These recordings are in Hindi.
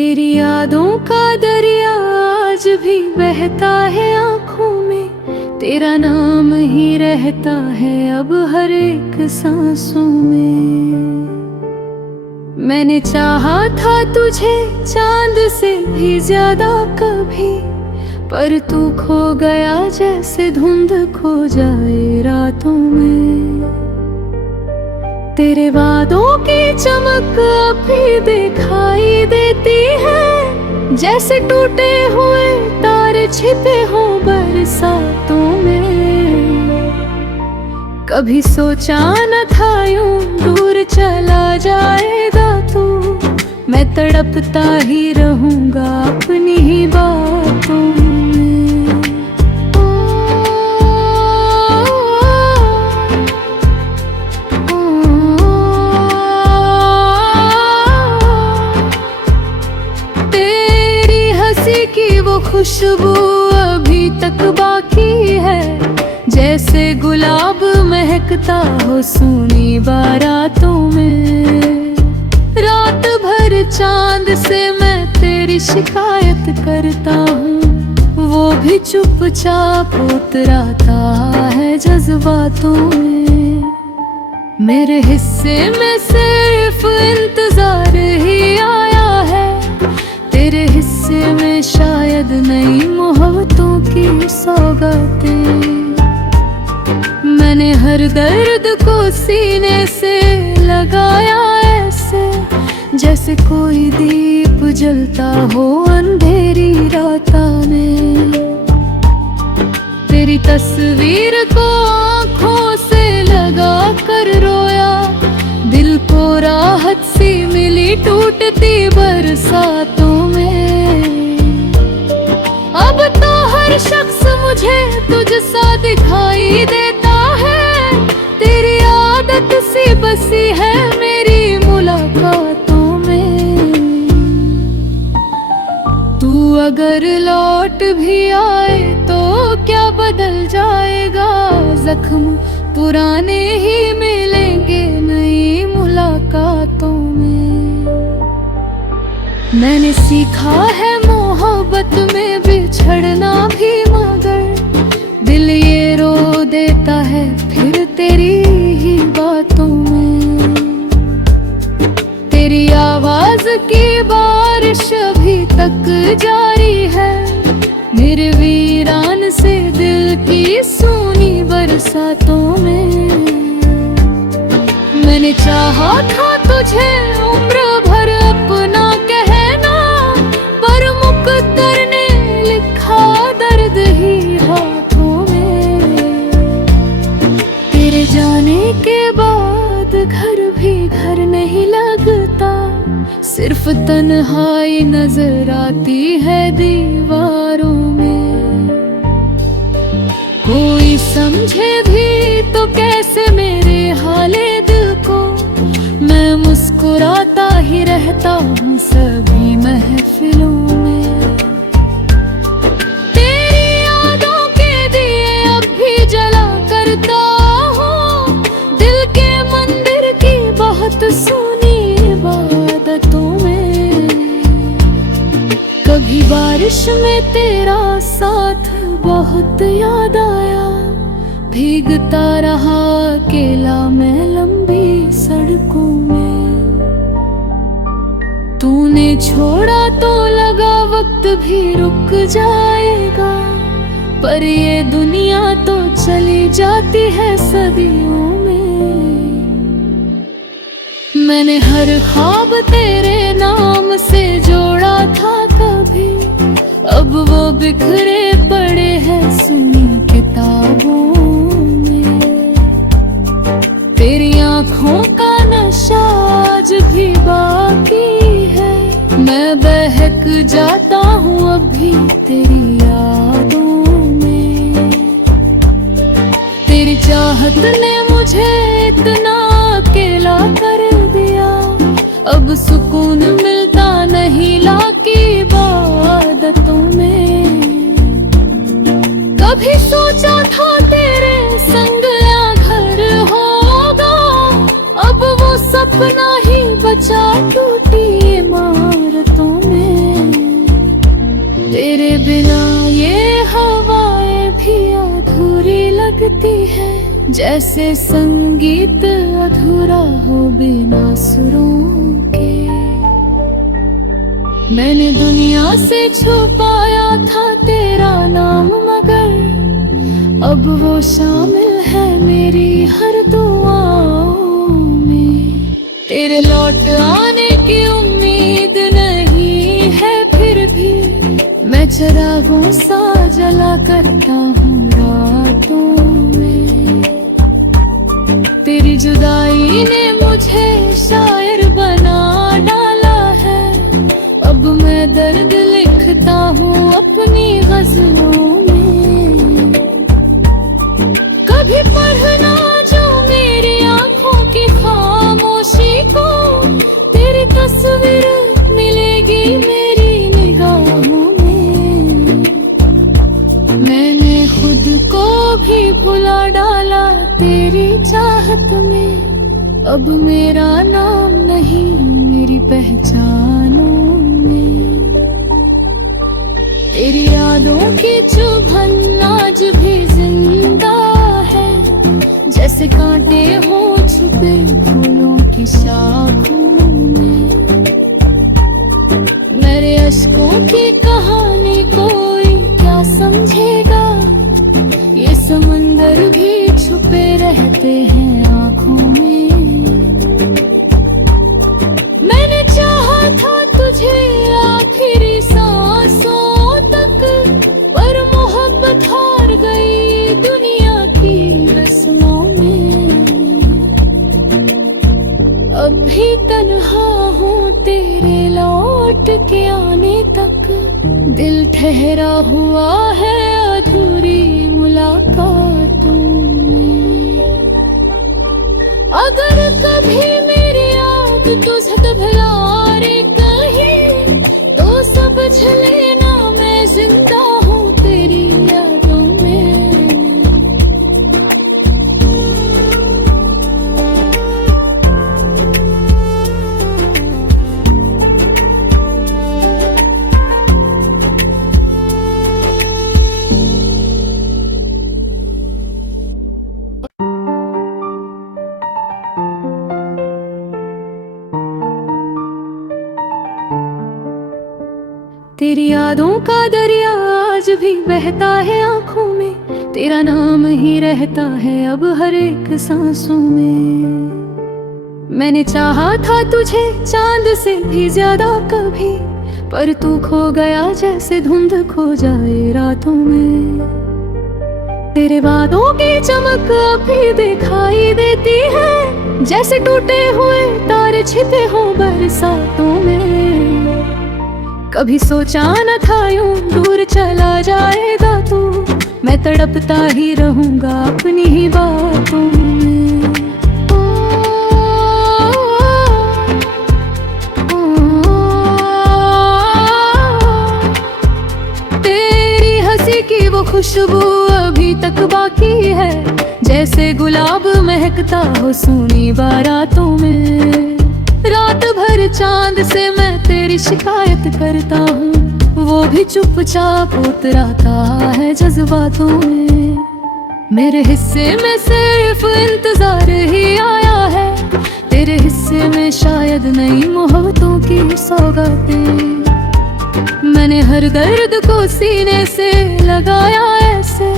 तेरी यादों का दरिया आज भी बहता है आँखों में, तेरा नाम ही रहता है अब हर एक सांसों में। मैंने चाहा था तुझे चांद से भी ज्यादा कभी, पर तू खो गया जैसे धुंध खो जाए रातों में। तेरे वादों की चमक अभी दिखाई देती है, जैसे टूटे हुए तारे छिपे हों बरसातों में। कभी सोचा न था यूं दूर चला जाएगा तू, मैं तड़पता ही रहूंगा अपनी ही बातों में। की वो खुशबू अभी तक बाकी है, जैसे गुलाब महकता हो सूनी बारातों में। रात भर चांद से मैं तेरी शिकायत करता हूँ, वो भी चुपचाप उतराता है जज्बातों में। मेरे हिस्से में सिर्फ इंतजार ही आया है, तेरे हिस्से में शायद नई मोहब्बतों की सौगातें। मैंने हर दर्द को सीने से लगाया ऐसे, जैसे कोई दीप जलता हो अंधेरी रातों में। तेरी तस्वीर को आँखों से लगा कर रोया, दिल को राहत सी मिली टूटती बरसातों में। अब तो हर शख्स मुझे तुझ सा दिखाई देता है, तेरी आदत सी बसी है मेरी मुलाकातों में। तू अगर लौट भी आए तो क्या बदल जाएगा, जख्म पुराने ही मिलेंगे नई मुलाकातों में। मैंने सीखा है मोहब्बत में बिछड़ना भी, मगर दिल ये रो देता है फिर तेरी ही बातों में। तेरी आवाज की बारिश अभी तक जारी है, मेरे वीरान से दिल की सूनी बरसातों में। मैंने चाहा था तुझे उम्र भर अपना कहना, पर मुकद्दर ने लिखा दर्द ही हाथों में। तेरे जाने के बाद घर भी घर नहीं लगता, सिर्फ तन्हाई नजर आती है दीवारों में। कोई समझे भी तो कैसे मेरे हाले दिल को, मैं मुस्कुराता ही रहता हूँ सभी महफिलों में। तेरी यादों के दिए अब भी जला करता हूँ, दिल के मंदिर की बहुत सुनी इबादतों में। कभी बारिश में तेरा साथ बहुत याद आया, भीगता रहा अकेला मैं लंबी सड़कों में। तूने छोड़ा तो लगा वक्त भी रुक जाएगा, पर ये दुनिया तो चली जाती है सदियों में। मैंने हर ख्वाब तेरे नाम से जोड़ा था कभी, अब वो बिखरे पड़े हैं सुनी किताबों में। तेरी आँखों का नशा आज भी बाकी है, मैं बहक जाता हूँ अभी तेरी यादों में। तेरी चाहत ने मुझे इतना अकेला कर दिया, अब सुकून मिलता नहीं लाकी इबादतों में। कभी सोचा था तेरे संग यहाँ घर होगा, अब वो सपना ही बचा टूटी इमारतों में। तेरे बिना ये हवाएं भी अधूरी लगती है, जैसे संगीत अधूरा हो बिना सुरों के। मैंने दुनिया से छुपाया था तेरा नाम, मगर अब वो शामिल है मेरी हर दुआओं में। तेरे लौट आने की उम्मीद नहीं है, फिर भी मैं चिरागों सा जला करता हूँ रातों में। तेरी जुदाई ने मुझे शायर बना डाला है, अब मैं दर्द लिखता हूँ अपनी गज़लों में। कभी पढ़ना जो मेरी आंखों की खामोशी को, तेरी तस्वीर मिलेगी मेरी निगाहों में। मैंने खुद को भी भुला डाला तेरी चाहत में, अब मेरा नाम नहीं मेरी पहचानों में। तेरी यादों की चुभन आज भी जिंदा है, जैसे कांटे हो छुपे फूलों की शाखों में। मेरे अश्कों की कहानी कोई क्या समझेगा, ये समंदर भी छुपे रहते हैं आँखों में। मैंने चाहा था तुझे आखिरी सांसों तक, पर मोहब्बत हार गई दुनिया की रस्मों में। अब भी तन्हा हूँ तेरे लौट के आने तक, दिल ठहरा हुआ है अधूरी मुलाकातों में। अगर कभी मेरी याद तुझे घबराए कहीं, तो समझ लेना मैं जिंदा हूँ तेरी यादों में। तेरी यादों का दरिया आज भी बहता है आँखों में, तेरा नाम ही रहता है अब हर एक सांसों में। मैंने चाहा था तुझे चांद से भी ज्यादा कभी, पर तू खो गया जैसे धुंध खो जाए रातों में। तेरे वादों की चमक अभी दिखाई देती है, जैसे टूटे हुए तारे छिपे हो बरसातों में। कभी सोचा न था यूं दूर चला जाएगा तू, मैं तड़पता ही रहूंगा अपनी ही बातों में। तेरी हंसी की वो खुशबू अभी तक बाकी है, जैसे गुलाब महकता हो सूनी बारातों में। रात भर चांद से मैं तेरी शिकायत करता हूँ, वो भी चुपचाप उतराता है जज्बातों में। मेरे हिस्से में सिर्फ इंतजार ही आया है, तेरे हिस्से में शायद नई मोहब्बतों की सौगातें। मैंने हर दर्द को सीने से लगाया ऐसे,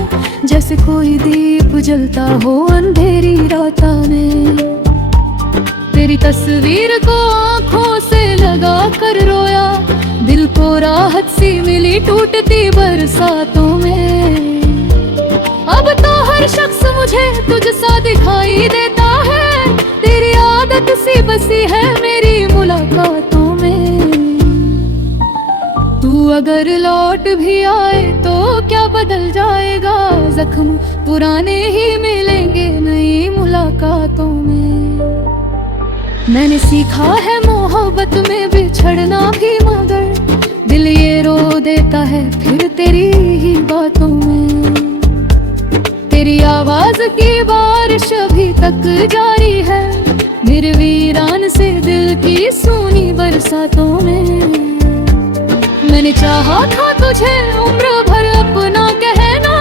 जैसे कोई दीप जलता हो अंधेरी रातों में। तेरी तस्वीर को आँखों से लगा कर रोया, दिल को राहत सी मिली टूटती बरसातों में। अब तो हर शख्स मुझे तुझसा दिखाई देता है, तेरी आदत सी बसी है मेरी मुलाकातों में। तू अगर लौट भी आए तो क्या बदल जाएगा, जख्म पुराने ही मिलेंगे नई मुलाकातों में। मैंने सीखा है मोहब्बत में बिछड़ना भी, मगर दिल ये रो देता है फिर तेरी ही बातों में। तेरी आवाज की बारिश अभी तक जारी है, मेरे वीरान से दिल की सूनी बरसातों में। मैंने चाहा था तुझे उम्र भर अपना कहना,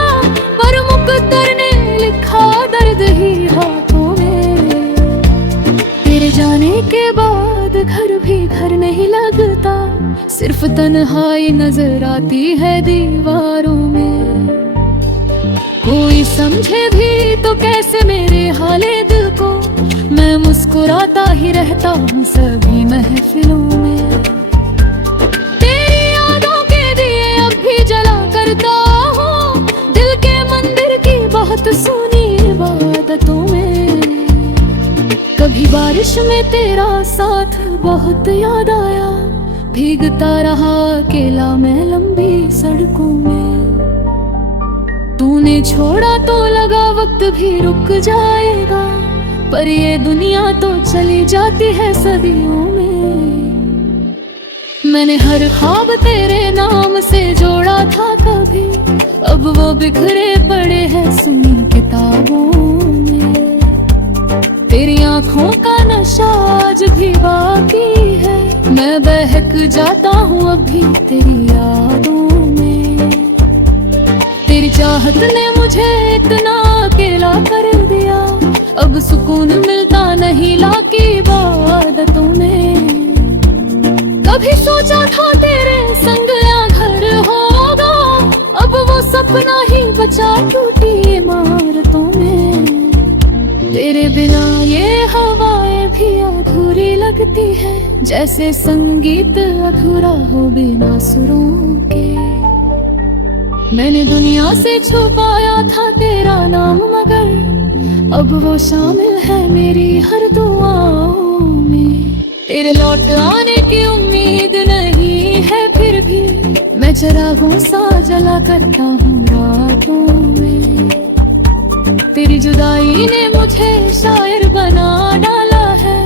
पर मुकद्दर ने लिखा दर्द ही हाथों में। तेरे जाने के बाद घर भी घर नहीं लगता, सिर्फ तन्हाई नजर आती है दीवारों में। कोई समझे भी तो कैसे मेरे हाले दिल को, मैं मुस्कुराता ही रहता हूँ सभी महफिलों में। तेरी यादों के दिए अब भी जला करता हूँ, दिल के मंदिर की बहुत सुनी इबादतों में। कभी बारिश में तेरा साथ बहुत याद आया, भीगता रहा अकेला मैं लंबी सड़कों में। तूने छोड़ा तो लगा वक्त भी रुक जाएगा, पर ये दुनिया तो चली जाती है सदियों में। मैंने हर ख्वाब तेरे नाम से जोड़ा था कभी, अब वो बिखरे पड़े हैं सुनी किताबों में। तेरी आंखों का नशा आज भी बाकी है, मैं बहक जाता हूँ अभी तेरी यादों में। तेरी चाहत ने मुझे इतना अकेला कर दिया, अब सुकून मिलता नहीं लाकी इबादतों में। कभी सोचा था तेरे संग या घर होगा, अब वो सपना ही बचा टूटी इमारतों में। तेरे बिना ये हवाएं भी अधूरी लगती है, जैसे संगीत अधूरा हो बिना सुरों के। मैंने दुनिया से छुपाया था तेरा नाम, मगर अब वो शामिल है मेरी हर दुआओं में। तेरे लौट आने की उम्मीद नहीं है, फिर भी मैं चिरागों सा जला करता हूँ रातों में। तेरी जुदाई ने मुझे शायर बना डाला है,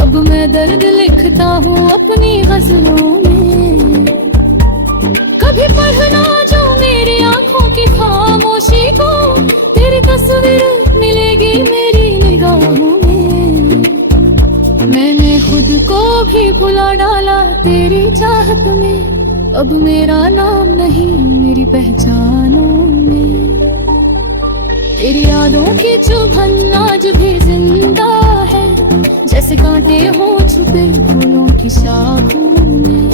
अब मैं दर्द लिखता हूँ अपनी गजलों में। कभी पढ़ना जो मेरी आंखों की खामोशी को, तेरी तस्वीर मिलेगी मेरी निगाहों में। मैंने खुद को भी भुला डाला तेरी चाहत में, अब मेरा नाम नहीं मेरी पहचानों में। तेरी यादों की चुभन आज भी जिंदा है, जैसे कांटे हो छुपे फूलों की शाखों में।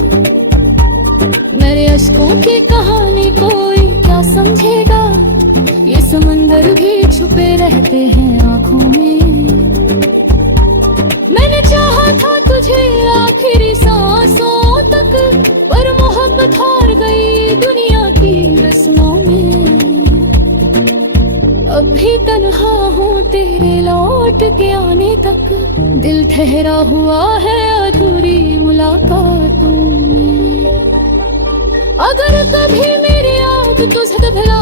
मेरे अश्कों की कहानी कोई क्या समझेगा, ये समंदर भी छुपे रहते हैं आंखों में। मैंने चाहा था तुझे आखिरी सांसों तक, पर मोहब्बत हार गई दुनिया की रस्मों में। अब भी तन्हा हूँ तेरे लौट के आने तक, दिल ठहरा हुआ है अधूरी मुलाकातों में। अगर कभी मेरी याद तुझे भुला